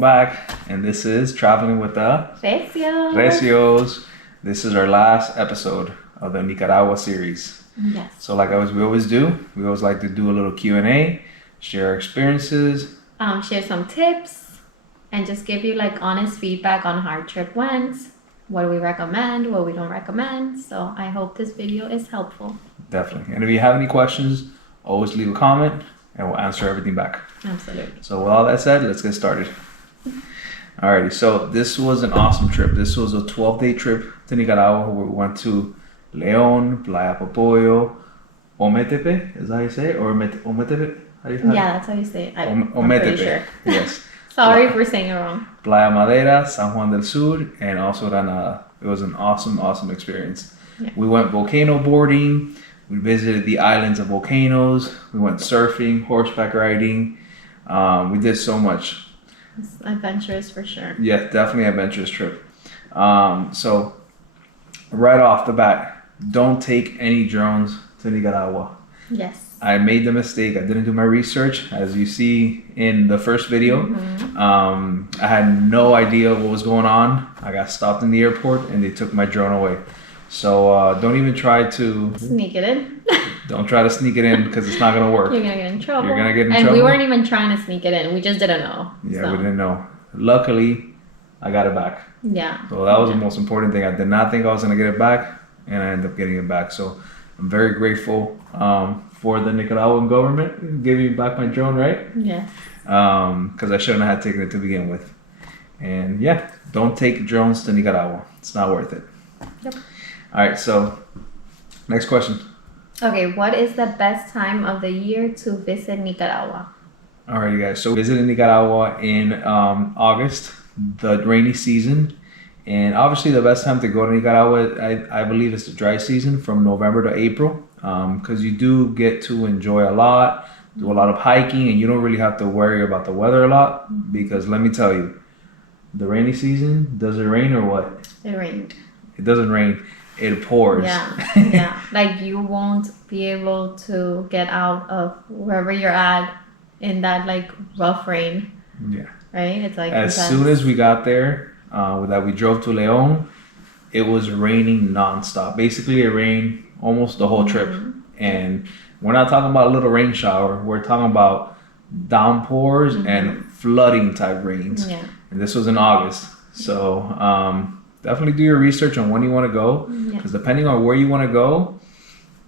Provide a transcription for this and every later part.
welcome back. And this is Traveling with the Recios. This is our last episode of the Nicaragua series. Yes. So like we always do, we always like to do a little Q&A, share our experiences. Share some tips, and just give you like honest feedback on how our trip went, what we recommend, what we don't recommend. So I hope this video is helpful. Definitely. And if you have any questions, always leave a comment and we'll answer everything back. Absolutely. So with all that said, let's get started. Alrighty, so this was an awesome trip. This was a 12-day trip to Nicaragua where we went to León, Playa Popoyo, Ometepe, is that how you say it? Or Ometepe? Yeah, that's how you say it. I'm pretty sure. Yes. Sorry if we're saying it wrong. Playa Madera, San Juan del Sur, and also Granada. It was an awesome experience. Yeah. We went volcano boarding. We visited the islands of volcanoes. We went surfing, horseback riding. We did so much. It's adventurous for sure. Yeah, definitely an adventurous trip. So right off the bat, don't take any drones to Nicaragua. Yes. I made the mistake. I didn't do my research. As you see in the first video, I had no idea what was going on. I got stopped in the airport and they took my drone away. So don't even try to sneak it in. Don't try to sneak it in because it's not going to work. You're going to get in trouble. You're going to get in and trouble. We weren't even trying to sneak it in. We just didn't know. Yeah, so. We didn't know. Luckily, I got it back. Yeah. So that was the most important thing. I did not think I was going to get it back, and I ended up getting it back. So I'm very grateful for the Nicaraguan government giving me back my drone, right? Yes. Because I shouldn't have taken it to begin with. And yeah, don't take drones to Nicaragua. It's not worth it. Yep. All right, so next question. Okay, what is the best time of the year to visit Nicaragua? All right, you guys. So visited Nicaragua in August, the rainy season. And obviously the best time to go to Nicaragua, I believe, is the dry season from November to April. Because you do get to enjoy a lot, do a lot of hiking, and you don't really have to worry about the weather a lot. Because let me tell you, the rainy season, does it rain or what? It rained. It doesn't rain. It pours. Yeah. Like you won't be able to get out of wherever you're at in that like rough rain. Yeah. Right? It's like as soon as we got there, that we drove to León, it was raining nonstop. Basically, it rained almost the whole trip. And we're not talking about a little rain shower. We're talking about downpours and flooding type rains. Yeah. And this was in August. So definitely do your research on when you want to go. Because depending on where you want to go,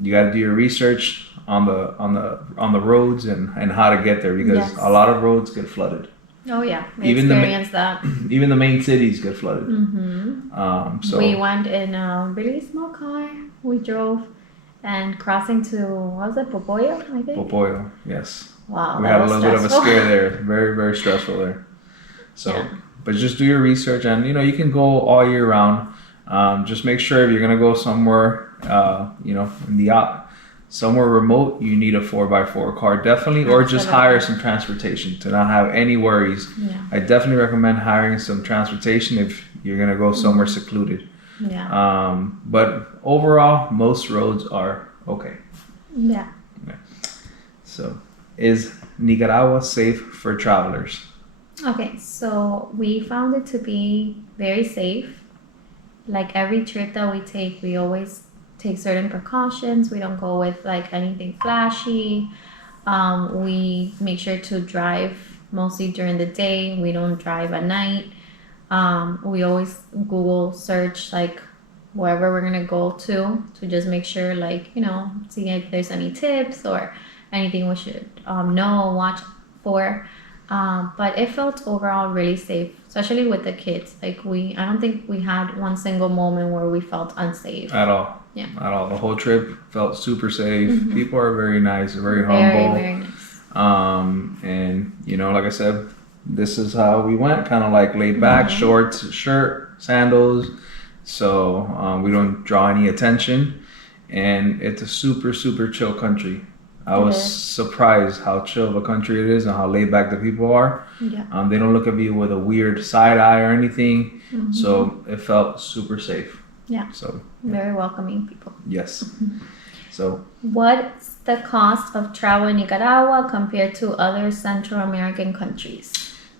you got to do your research on the roads and how to get there. Because a lot of roads get flooded. Oh yeah, we experienced that. Even the main cities get flooded. So we went in a really small car. We drove and crossing to, what was it, Popoyo, I think? Popoyo, yes. Wow, we had a little bit of a scare there. Very, very stressful there. So, but just do your research, and you can go all year round. Just make sure if you're gonna go somewhere, in the somewhere remote, you need a 4x4 car definitely, or just hire some transportation to not have any worries. Yeah. I definitely recommend hiring some transportation if you're gonna go somewhere secluded. Yeah. But overall, most roads are okay. Yeah. So, is Nicaragua safe for travelers? Okay, so we found it to be very safe. Like every trip that we take, we always take certain precautions. We don't go with like anything flashy. We make sure to drive mostly during the day. We don't drive at night. We always Google search like wherever we're gonna go to just make sure see if there's any tips or anything we should watch for. But it felt overall really safe, especially with the kids. Like I don't think we had one single moment where we felt unsafe. At all. Yeah. At all. The whole trip felt super safe. People are very nice, very humble. Very nice. And like I said, this is how we went, kind of like laid back, shorts, shirt, sandals. So we don't draw any attention, and it's a super, super chill country. I was surprised how chill of a country it is and how laid back the people are. Yeah. They don't look at me with a weird side eye or anything. So it felt super safe. Yeah. So very welcoming people. Yes. So what's the cost of travel in Nicaragua compared to other Central American countries?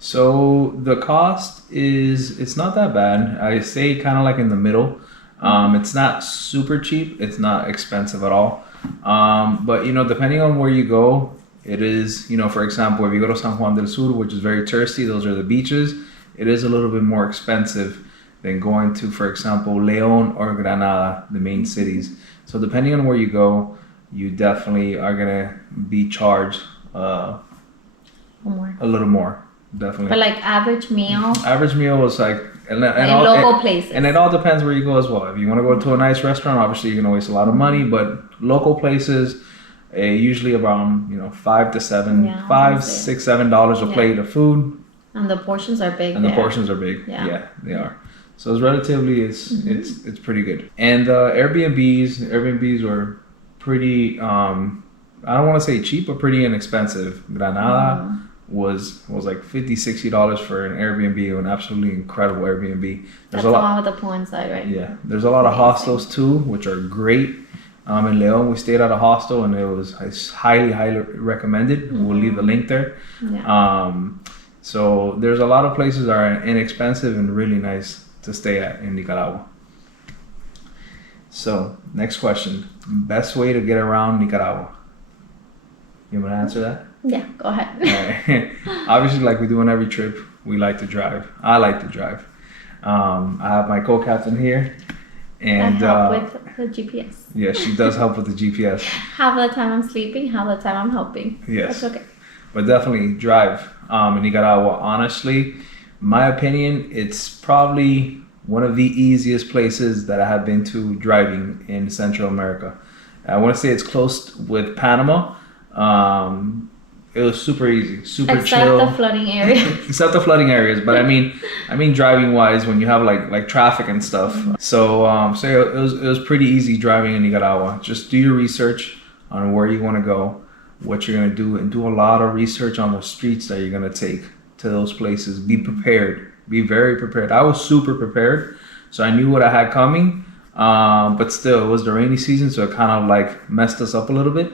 So the cost it's not that bad. I say kind of like in the middle. It's not super cheap. It's not expensive at all. But depending on where you go, it is, for example, if you go to San Juan del Sur, which is very touristy, those are the beaches, it is a little bit more expensive than going to, for example, León or Granada, the main cities. So depending on where you go, you definitely are gonna be charged More. a little more, definitely. But like average meal Average meal was like, in local places. and it all depends where you go as well. If you want to go to a nice restaurant, obviously you're gonna waste a lot of money. But local places, usually around $5 to $7, Yeah, $5, honestly. $6, $7 a Yeah. plate of food, And the portions are big. and the there. portions are big. Yeah. Yeah, they are. So it's relatively it's pretty good. And Airbnbs were pretty. I don't want to say cheap, but pretty inexpensive. Granada was like $50-$60 for an Airbnb, an absolutely incredible Airbnb. That's the one with the pool inside, right? Yeah, there's a lot of hostels too, which are great. In León, we stayed at a hostel, and it's highly recommended. We'll leave the link there. Yeah. So there's a lot of places that are inexpensive and really nice to stay at in Nicaragua. So next question: best way to get around Nicaragua? You want to answer that? Yeah, go ahead. Alright. Obviously, like we do on every trip, we like to drive. I like to drive. I have my co-captain here, and I help with the GPS. yeah, she does help with the GPS. Half the time I'm sleeping, half the time I'm helping. Yes. That's okay. But definitely drive in Nicaragua. Honestly, my opinion, it's probably one of the easiest places that I have been to driving in Central America. I want to say it's close with Panama. It was super easy, super chill. Except the flooding area. Except the flooding areas, but I mean driving wise, when you have like traffic and stuff. So it was pretty easy driving in Nicaragua. Just do your research on where you want to go, what you're gonna do, and do a lot of research on the streets that you're gonna take to those places. Be prepared. Be very prepared. I was super prepared, so I knew what I had coming. But still, it was the rainy season, so it kind of like messed us up a little bit.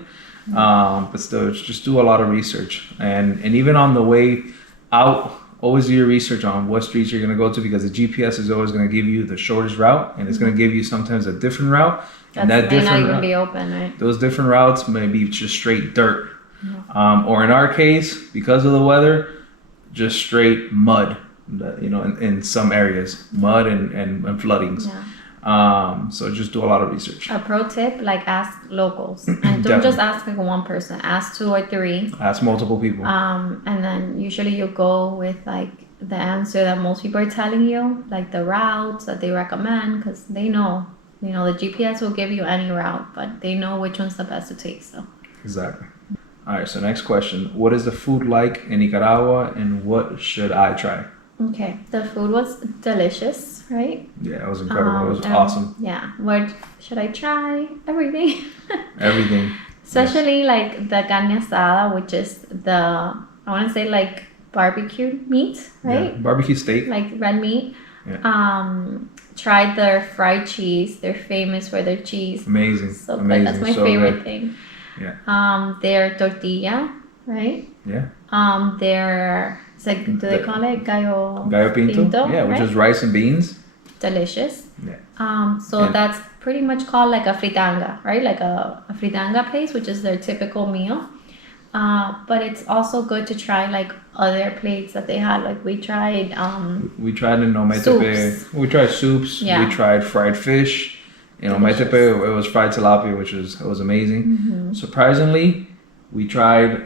But still, just do a lot of research, and even on the way out, always do your research on what streets you're gonna go to, because the GPS is always gonna give you the shortest route, and it's gonna give you sometimes a different route. And that may different not even route, be open, right? those different routes may be just straight dirt, or in our case, because of the weather, just straight mud. In some areas, mud and floodings. Yeah. So just do a lot of research. A pro tip, like ask locals. And don't Definitely. just ask like one person. Ask 2 or 3. Ask multiple people. And then usually you go with like the answer that most people are telling you, like the routes that they recommend, because they know, the GPS will give you any route, but they know which one's the best to take. So Exactly. All right, so next question. What is the food like in Nicaragua, and what should I try? okay, the food was delicious, right? Yeah, it was incredible. It was And, awesome. Yeah. What should I try? Everything. Everything. Especially like the carne asada, which is I want to say like barbecue meat, right? Yeah. Barbecue steak. Like red meat. Yeah. Tried their fried cheese. They're famous for their cheese. Amazing. So good. Amazing. That's my So favorite good. thing. Yeah. Their tortilla, right? Yeah. Their do they call it gallo Pinto. Yeah, which right? is rice and beans. Delicious. Yeah. So And- that's pretty much called like a fritanga, right? Like a fritanga place, which is their typical meal. But it's also good to try like other plates that they had. Like we tried We tried in Ometepe. soups. We tried soups. Yeah. We tried fried fish. In Delicious. Ometepe, it was fried tilapia, which was amazing. Mm-hmm. Surprisingly, we tried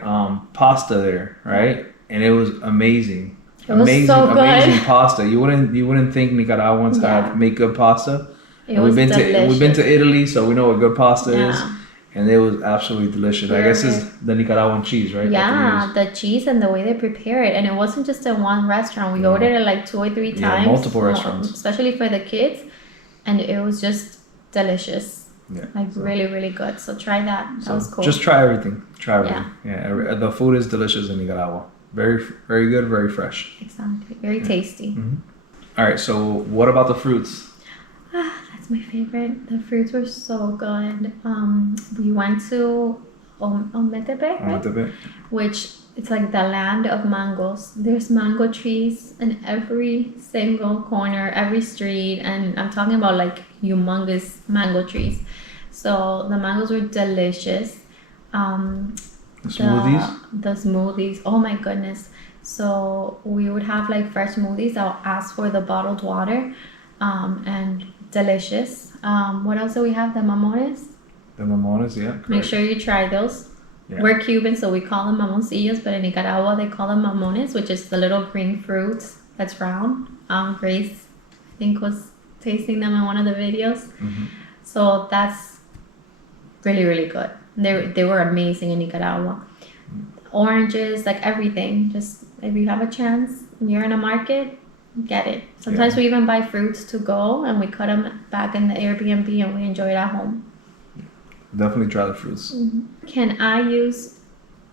pasta there, right? And it was amazing. It was so good. Amazing pasta. You wouldn't think Nicaraguans make good pasta. It And was we've delicious. been to Italy, so we know what good pasta is. Yeah. And it was absolutely delicious. I guess it's the Nicaraguan cheese, right? Yeah, the cheese and the way they prepare it. And it wasn't just in one restaurant. We ordered it like 2 or 3 times. multiple restaurants. Especially for the kids. And it was just delicious. Yeah. Like really, really good. So try that. That was cool. Just try everything. Try everything. Yeah. The food is delicious in Nicaragua. Very, very good. Very fresh. Exactly. Very tasty. All right. So what about the fruits? That's my favorite. The fruits were so good. We went to Ometepe, right? Ometepe? Which it's like the land of mangoes. There's mango trees in every single corner, every street, and I'm talking about like humongous mango trees. So the mangoes were delicious. Smoothies. The smoothies, oh my goodness. So we would have like fresh smoothies. I'll ask for the bottled water, and delicious. What else do we have? The mamones. The mamones, yeah. Correct. Make sure you try those. Yeah. We're Cuban, so we call them mamoncillos, but in Nicaragua they call them mamones, which is the little green fruit that's round. Grace, I think, was tasting them in one of the videos. Mm-hmm. So that's really, really good. They were amazing in Nicaragua. Oranges, like everything. Just if you have a chance and you're in a market, get it. Sometimes we even buy fruits to go and we cut them back in the Airbnb and we enjoy it at home. Definitely try the fruits. Mm-hmm. Can I use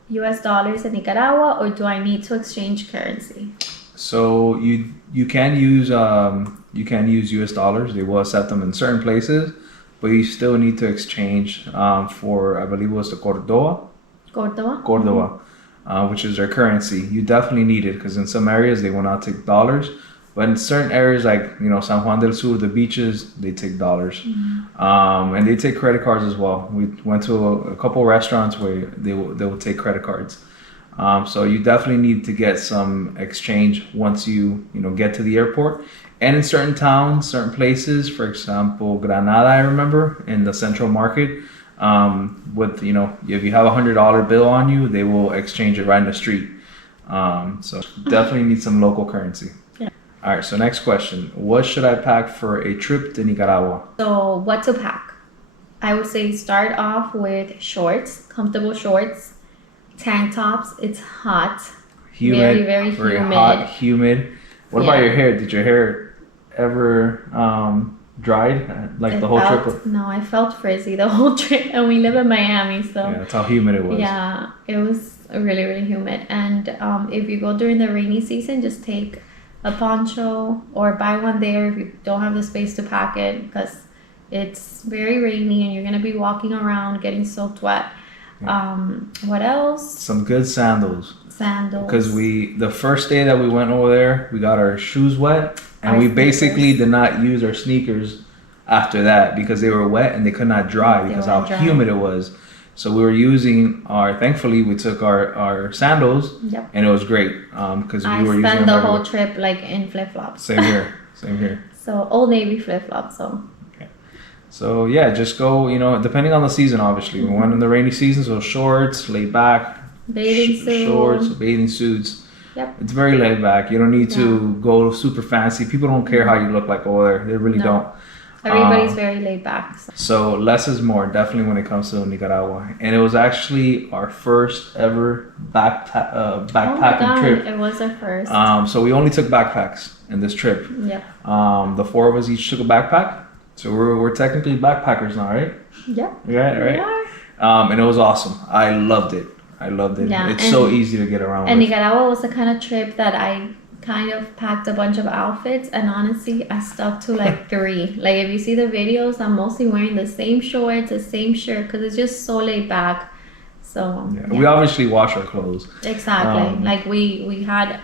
US dollars in Nicaragua, or do I need to exchange currency? So you can use US dollars. They will accept them in certain places, but you still need to exchange for, I believe it was the Cordoba, which is their currency. You definitely need it because in some areas they will not take dollars, but in certain areas like San Juan del Sur, the beaches, they take dollars. And they take credit cards as well. We went to a couple restaurants where they will take credit cards. So you definitely need to get some exchange once you get to the airport. And in certain towns, certain places, for example, Granada, I remember in the central market, with if you have $100 bill on you, they will exchange it right in the street. So definitely need some local currency. All right, so next question. What should I pack for a trip to Nicaragua? So what to pack? I would say start off with shorts, comfortable shorts, tank tops. It's hot. Humid, very humid. Hot, humid. What about your hair? Did your hair ever dried like the whole trip? No, I felt frizzy the whole trip, and we live in Miami, so yeah, that's how humid it was. Yeah, it was really, really humid. And if you go during the rainy season, just take a poncho or buy one there if you don't have the space to pack it, because it's very rainy and you're gonna be walking around getting soaked wet. What else? Some good sandals. Because the first day that we went over there, we got our shoes wet, and we basically did not use our sneakers after that because they were wet and they could not dry because how humid it was. So we were using thankfully we took our sandals. Yep. And it was great because we were using them. I spent the whole trip like in flip-flops. Same here. So Old Navy flip-flops, so. Okay. So yeah, just go, depending on the season, obviously. We went in the rainy season, so shorts, laid back. Bathing suits. Shorts, bathing suits. Yep. It's very laid back. You don't need to go super fancy. People don't care how you look like over there. They really don't. Everybody's very laid back. So less is more, definitely when it comes to Nicaragua. And it was actually our first ever backpacking trip. It was our first. So we only took backpacks in this trip. Yep. The four of us each took a backpack. So we're technically backpackers now, right? Yep. Right. And it was awesome. I loved it. Yeah, it's so easy to get around. And Nicaragua was the kind of trip that I kind of packed a bunch of outfits, and honestly I stuck to like 3. Like if you see the videos, I'm mostly wearing the same shorts, the same shirt, because it's just so laid back. So we obviously wash our clothes. Exactly. Like we had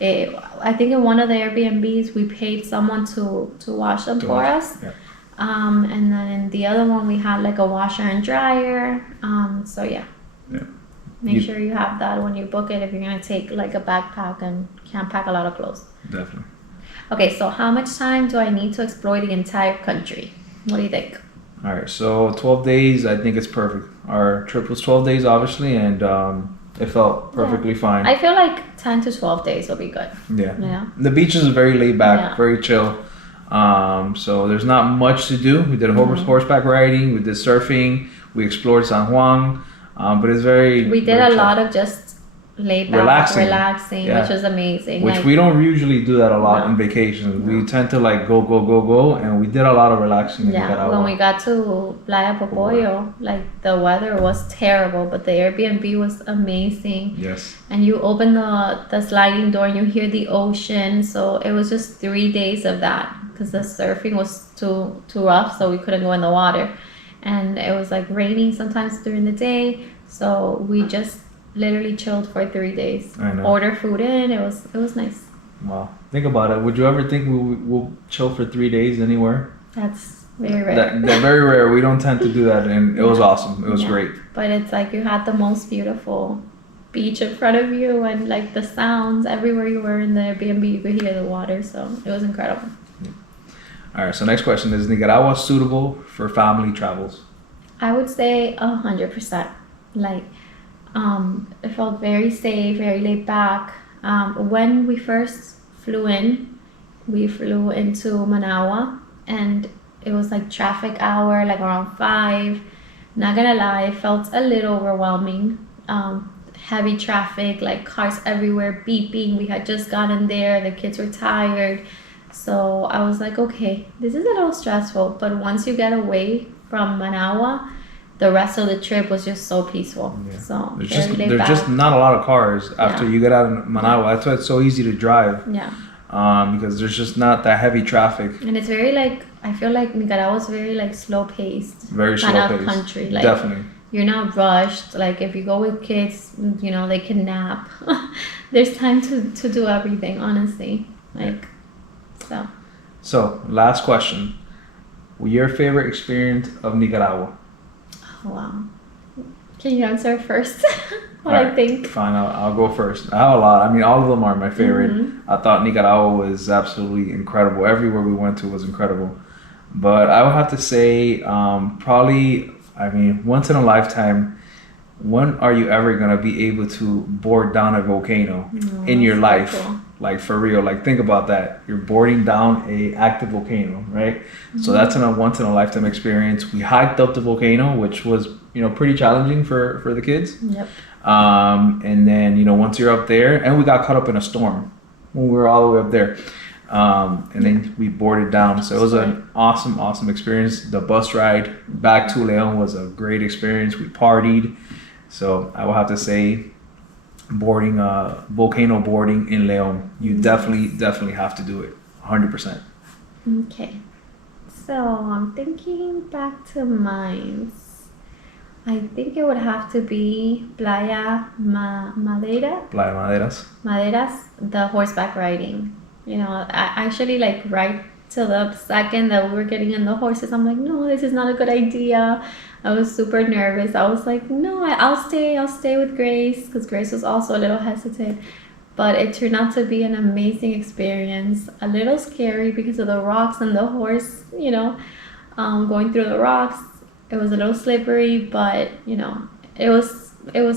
I think in one of the Airbnbs we paid someone to wash them for us. Yeah. And then in the other one we had like a washer and dryer. So yeah. Make sure you have that when you book it if you're going to take like a backpack and can't pack a lot of clothes. Definitely. Okay, so how much time do I need to explore the entire country? What do you think? All right, so 12 days, I think it's perfect. Our trip was 12 days, obviously, and it felt perfectly fine. I feel like 10 to 12 days will be good. Yeah. The beaches are very laid back, very chill. So there's not much to do. We did horseback riding, we did surfing, we explored San Juan. But it's we did a lot of just laid back, relaxing, which was amazing. Which we don't usually do that a lot on vacations. We tend to like go, and we did a lot of relaxing in Nicaragua. When we got to Playa Popoyo, like the weather was terrible, but the Airbnb was amazing. Yes. And you open the sliding door and you hear the ocean. So it was just 3 days of that because the surfing was too rough, so we couldn't go in the water. And it was like raining sometimes during the day, so we just literally chilled for 3 days. I know. Order food in. It was nice. Wow. Think about it. Would you ever think we'll chill for 3 days anywhere? That's very rare. They're very rare. We don't tend to do that, and it was awesome. It was great. But it's like you had the most beautiful beach in front of you, and like the sounds everywhere you were in the Airbnb, you could hear the water. So it was incredible. All right. So next question is Nicaragua suitable for family travels? I would say 100%. Like, it felt very safe, very laid back. When we first flew in, we flew into Managua, and it was like traffic hour, like around 5. Not gonna lie, it felt a little overwhelming. Heavy traffic, like cars everywhere beeping. We had just gotten there, the kids were tired. So I was like, okay, this is a little stressful, but once you get away from Managua, the rest of the trip was just so peaceful. Yeah. So there's just not a lot of cars after you get out of Managua. That's why it's so easy to drive. Yeah. Because there's just not that heavy traffic. And it's very like, I feel like Nicaragua is very like slow paced. Very slow kind paced. of country. Like, definitely. You're not rushed. Like if you go with kids, you know, they can nap. There's time to do everything, honestly. Like, so. So, last question. Your favorite experience of Nicaragua? Oh, wow. Can you answer first? What All I think. Fine, I'll go first. I have a lot. I mean, all of them are my favorite. Mm-hmm. I thought Nicaragua was absolutely incredible. Everywhere we went to was incredible. But I would have to say, probably, I mean, once in a lifetime, when are you ever going to be able to board down a volcano in your life? Cool. Like, for real. Like, think about that. You're boarding down a active volcano, right? Mm-hmm. So that's a once in a lifetime experience. We hiked up the volcano, which was, pretty challenging for the kids. Yep. And then, once you're up there, and we got caught up in a storm when we were all the way up there. And then we boarded down. So it was an awesome experience. The bus ride back to León was a great experience. We partied. So I will have to say, volcano boarding in León, you definitely have to do it. 100%. Okay. So I'm thinking back to mines. I think it would have to be Playa Madera. Playa Maderas. Maderas, the horseback riding. I actually like right till the second that we were getting in the horses, I'm like, no, this is not a good idea. I was super nervous. I was like, no, I'll stay with Grace, because Grace was also a little hesitant. But it turned out to be an amazing experience. A little scary because of the rocks and the horse, going through the rocks. It was a little slippery, but it was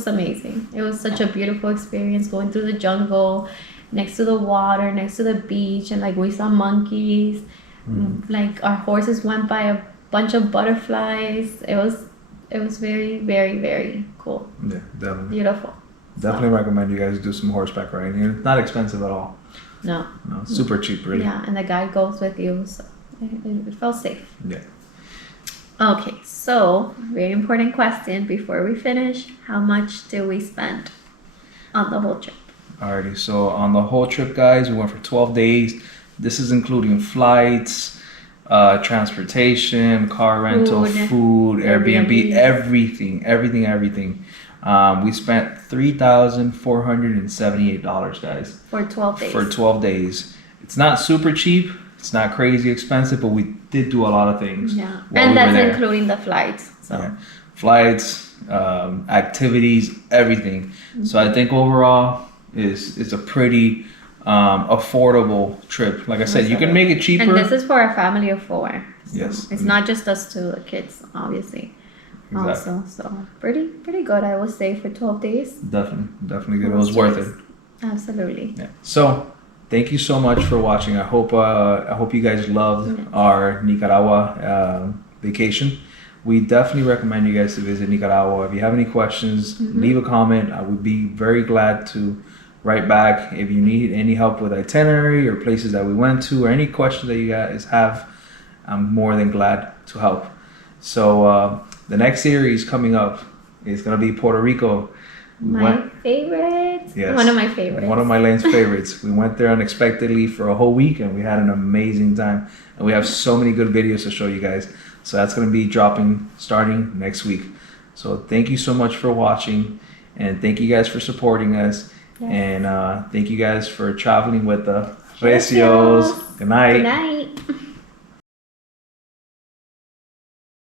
amazing. It was such a beautiful experience going through the jungle, next to the water, next to the beach, and like we saw monkeys. Like our horses went by a bunch of butterflies. It was very, very, very cool. Yeah, definitely. Beautiful. Definitely recommend you guys do some horseback riding. It's not expensive at all. No, super cheap, really. Yeah, and the guide goes with you, so it felt safe. Yeah. Okay, so very important question before we finish. How much did we spend on the whole trip? Alrighty, so on the whole trip, guys, we went for 12 days. This is including flights, transportation, car rental, food, Airbnb, everything. We spent $3,478, guys. For 12 days. For 12 days. It's not super cheap. It's not crazy expensive, but we did do a lot of things. Yeah, and that's including the flights. So flights, activities, everything. So I think overall it's a pretty affordable trip. Like I said, you can make it cheaper. And this is for a family of 4. So yes, it's not just us 2, the kids, obviously. Exactly. Also, so pretty good, I would say, for 12 days. Definitely good. It was worth it. Absolutely. Yeah. So thank you so much for watching. I hope you guys loved our Nicaragua vacation. We definitely recommend you guys to visit Nicaragua. If you have any questions, leave a comment. I would be very glad to write back. If you need any help with itinerary or places that we went to, or any questions that you guys have, I'm more than glad to help. So the next series coming up is going to be Puerto Rico. Favorite. Yes. One of my favorites. One of my Lane's favorites. We went there unexpectedly for a whole week, and we had an amazing time. And we have so many good videos to show you guys. So that's going to be dropping starting next week. So thank you so much for watching. And thank you guys for supporting us. Yes. And thank you guys for traveling with the Recios. Good night. Good night.